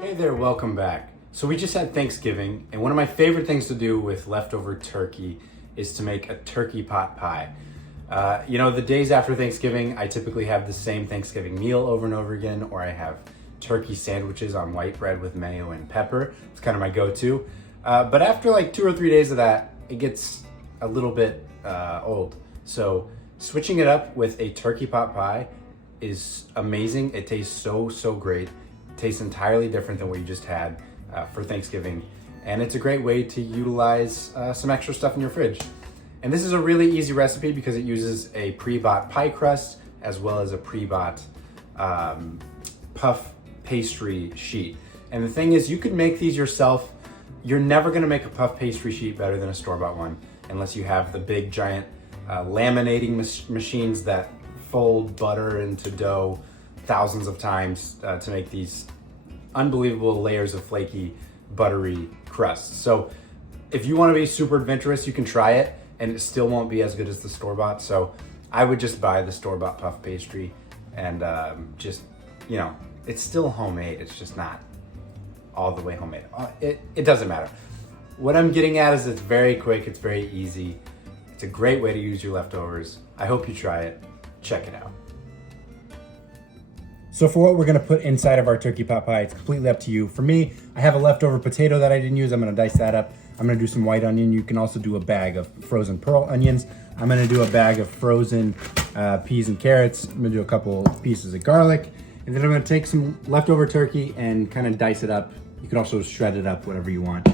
Hey there, welcome back. So we just had Thanksgiving, and one of my favorite things to do with leftover turkey is to make a turkey pot pie. The days after Thanksgiving, I typically have the same Thanksgiving meal over and over again, or I have turkey sandwiches on white bread with mayo and pepper. It's kind of my go-to. But after like 2 or 3 days of that, it gets a little bit old. So switching it up with a turkey pot pie is amazing. It tastes so great. It tastes entirely different than what you just had for Thanksgiving. And it's a great way to utilize some extra stuff in your fridge. And this is a really easy recipe because it uses a pre-bought pie crust as well as a pre-bought puff pastry sheet. And the thing is, you could make these yourself. You're never gonna make a puff pastry sheet better than a store-bought one unless you have the big giant laminating machines that fold butter into dough thousands of times to make these unbelievable layers of flaky, buttery crusts. So if you want to be super adventurous, you can try it and it still won't be as good as the store-bought. So I would just buy the store-bought puff pastry and it's still homemade. It's just not all the way homemade. It doesn't matter. What I'm getting at is it's very quick, it's very easy. It's a great way to use your leftovers. I hope you try it. Check it out. So for what we're gonna put inside of our turkey pot pie, it's completely up to you. For me, I have a leftover potato that I didn't use. I'm gonna dice that up. I'm gonna do some white onion. You can also do a bag of frozen pearl onions. I'm gonna do a bag of frozen peas and carrots. I'm gonna do a couple pieces of garlic. And then I'm gonna take some leftover turkey and kind of dice it up. You can also shred it up, whatever you want.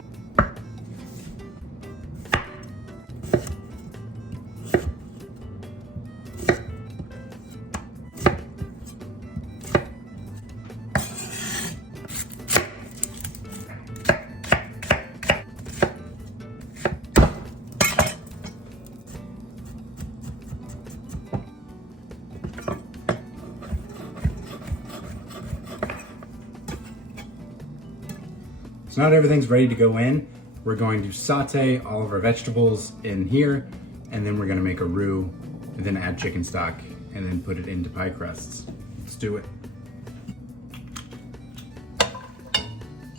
So now that everything's ready to go in, we're going to saute all of our vegetables in here, and then we're gonna make a roux, and then add chicken stock, and then put it into pie crusts. Let's do it.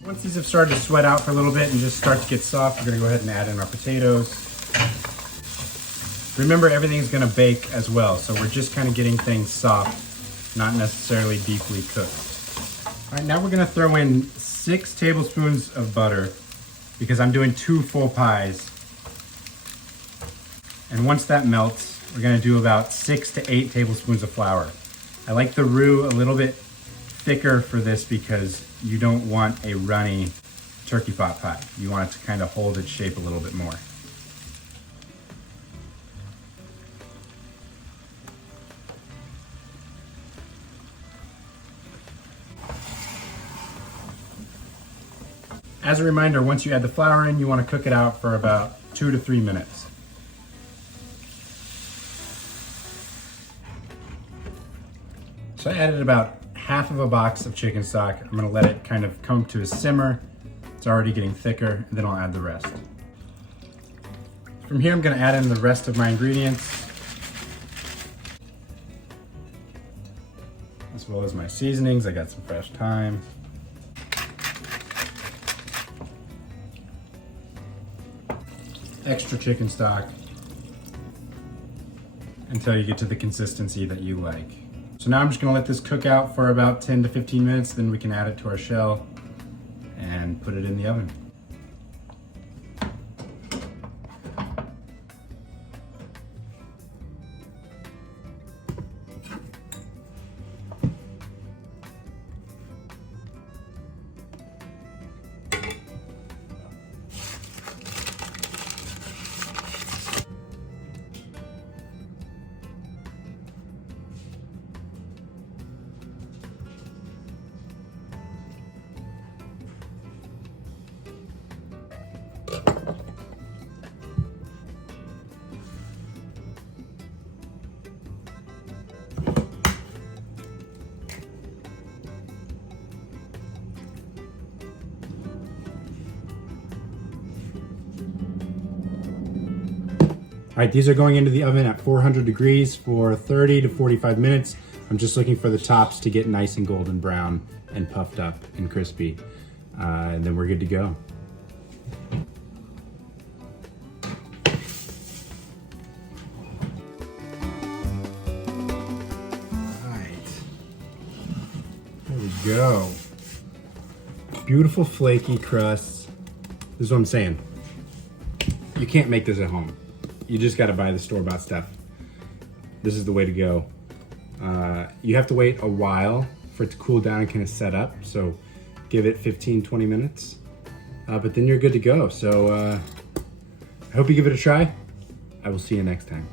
Once these have started to sweat out for a little bit and just start to get soft, we're gonna go ahead and add in our potatoes. Remember, everything's gonna bake as well, so we're just kind of getting things soft, not necessarily deeply cooked. All right, now we're gonna throw in 6 tablespoons of butter because I'm doing 2 full pies. And once that melts, we're gonna do about 6 to 8 tablespoons of flour. I like the roux a little bit thicker for this because you don't want a runny turkey pot pie. You want it to kind of hold its shape a little bit more. As a reminder, once you add the flour in, you want to cook it out for about 2 to 3 minutes. So I added about half of a box of chicken stock. I'm going to let it kind of come to a simmer. It's already getting thicker, and then I'll add the rest. From here, I'm going to add in the rest of my ingredients, as well as my seasonings. I got some fresh thyme. Extra chicken stock until you get to the consistency that you like. So now I'm just gonna let this cook out for about 10 to 15 minutes, then we can add it to our shell and put it in the oven. All right, these are going into the oven at 400 degrees for 30 to 45 minutes. I'm just looking for the tops to get nice and golden brown and puffed up and crispy. And then we're good to go. There we go. Beautiful flaky crusts. This is what I'm saying. You can't make this at home. You just gotta buy the store-bought stuff. This is the way to go. You have to wait a while for it to cool down and kind of set up. So give it 15-20 minutes, but then you're good to go. So I hope you give it a try. I will see you next time.